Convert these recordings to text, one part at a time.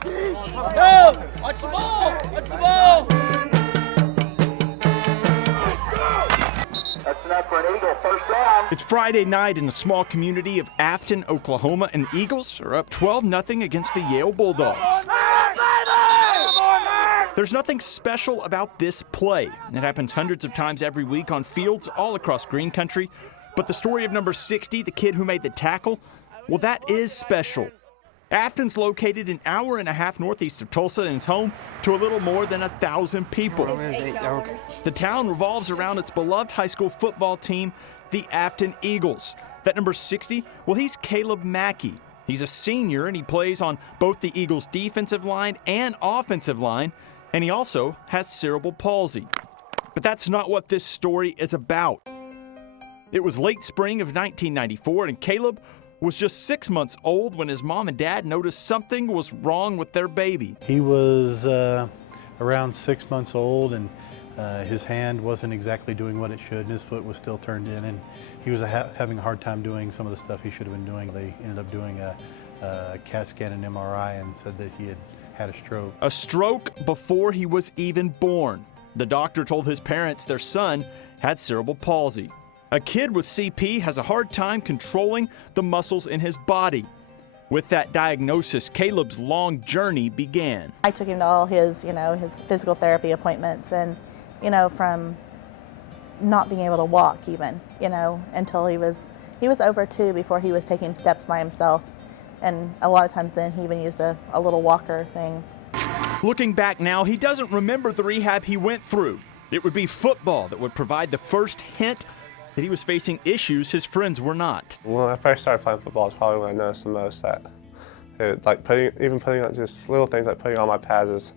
Go! Watch the ball! Watch the ball! That's enough for an Eagle. First down. It's Friday night in the small community of Afton, Oklahoma, and the Eagles are up 12-0 against the Yale Bulldogs. There's nothing special about this play. It happens hundreds of times every week on fields all across Green Country. But the story of number 60, the kid who made the tackle, well, that is special. Afton's located an hour and a half northeast of Tulsa and is home to a little more than 1,000 people. The town revolves around its beloved high school football team, the Afton Eagles. That number 60, well, he's Kaleb Mackey. He's a senior, and he plays on both the Eagles' defensive line and offensive line, and he also has cerebral palsy. But that's not what this story is about. It was late spring of 1994, and Kaleb was just 6 months old when his mom and dad noticed something was wrong with their baby. He was around 6 months old, and his hand wasn't exactly doing what it should, and his foot was still turned in, and he was having a hard time doing some of the stuff he should have been doing. They ended up doing a CAT scan and MRI and said that he had had a stroke. A stroke before he was even born. The doctor told his parents their son had cerebral palsy. A kid with CP has a hard time controlling the muscles in his body. With that diagnosis, Kaleb's long journey began. I took him to all his, his physical therapy appointments, and, from not being able to walk even, until he was over 2 before he was taking steps by himself. And a lot of times then he even used a little walker thing. Looking back now, he doesn't remember the rehab he went through. It would be football that would provide the first hint that he was facing issues his friends were not. When I first started playing football, it's probably when I noticed the most that putting on just little things like putting on my pads,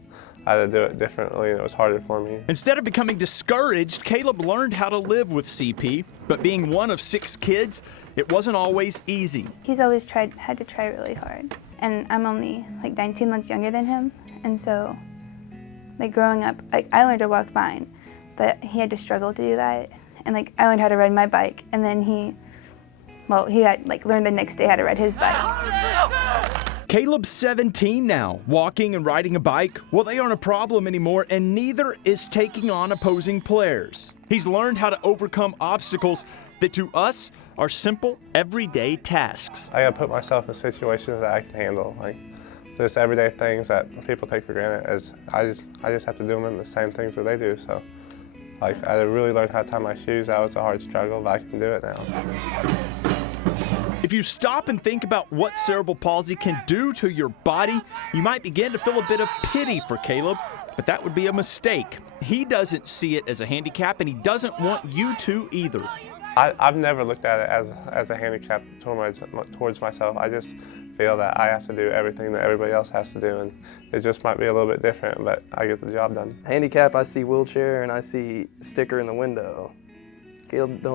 I had to do it differently, and it was harder for me. Instead of becoming discouraged, Kaleb learned how to live with CP, but being one of 6 kids, it wasn't always easy. He's always had to try really hard, and I'm only like 19 months younger than him, and so growing up, I learned to walk fine, but he had to struggle to do that. And I learned how to ride my bike, and then he had learned the next day how to ride his bike. Kaleb's 17 now, walking and riding a bike. Well, they aren't a problem anymore, and neither is taking on opposing players. He's learned how to overcome obstacles that to us are simple, everyday tasks. I gotta put myself in situations that I can handle, just everyday things that people take for granted. I just have to do them in the same things that they do. So. I really learned how to tie my shoes. That was a hard struggle, but I can do it now. If you stop and think about what cerebral palsy can do to your body, you might begin to feel a bit of pity for Kaleb, but that would be a mistake. He doesn't see it as a handicap, and he doesn't want you to either. I've never looked at it as a handicap towards myself. I just feel that I have to do everything that everybody else has to do, and it just might be a little bit different, but I get the job done. Handicap, I see wheelchair and I see sticker in the window. Kaleb he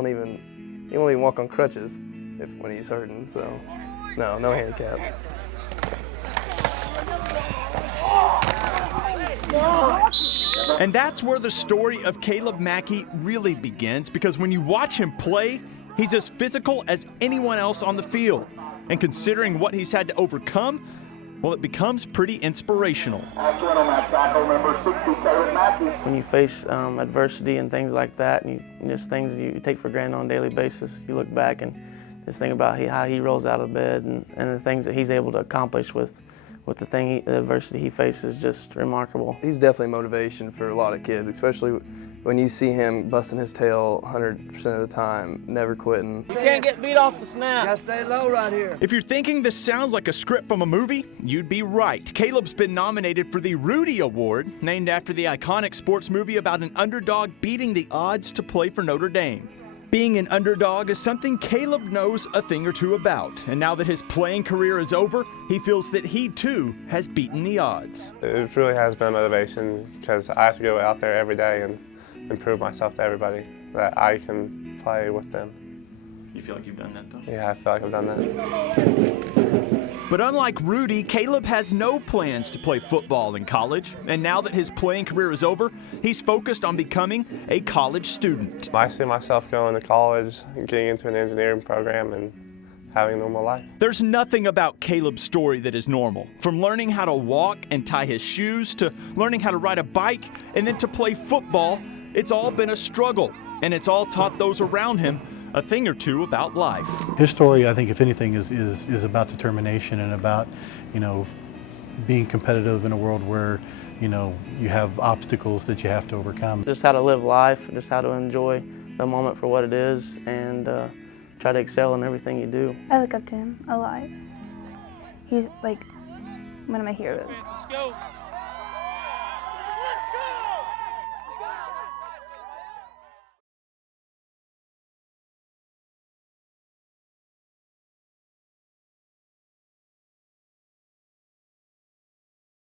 won't even walk on crutches when he's hurting, so no handicap. And that's where the story of Kaleb Mackey really begins, because when you watch him play, he's as physical as anyone else on the field. And considering what he's had to overcome, well, it becomes pretty inspirational. When you face adversity and things like that, and just things you take for granted on a daily basis, you look back and just think about how he rolls out of bed and the things that he's able to accomplish with the adversity he faces, just remarkable. He's definitely motivation for a lot of kids, especially when you see him busting his tail 100% of the time, never quitting. You can't get beat off the snap. You gotta stay low right here. If you're thinking this sounds like a script from a movie, you'd be right. Kaleb's been nominated for the Rudy Award, named after the iconic sports movie about an underdog beating the odds to play for Notre Dame. Being an underdog is something Kaleb knows a thing or two about, and now that his playing career is over, he feels that he too has beaten the odds. It really has been a motivation, because I have to go out there every day and prove myself to everybody that I can play with them. You feel like you've done that, though? Yeah, I feel like I've done that. But unlike Rudy, Kaleb has no plans to play football in college, and now that his playing career is over, he's focused on becoming a college student. I see myself going to college, getting into an engineering program, and having a normal life. There's nothing about Kaleb's story that is normal. From learning how to walk and tie his shoes to learning how to ride a bike and then to play football, it's all been a struggle, and it's all taught those around him a thing or two about life. His story, I think, if anything, is about determination and about, you know, being competitive in a world where, you know, you have obstacles that you have to overcome. Just how to live life, just how to enjoy the moment for what it is, and try to excel in everything you do. I look up to him a lot. He's like one of my heroes. Let's go.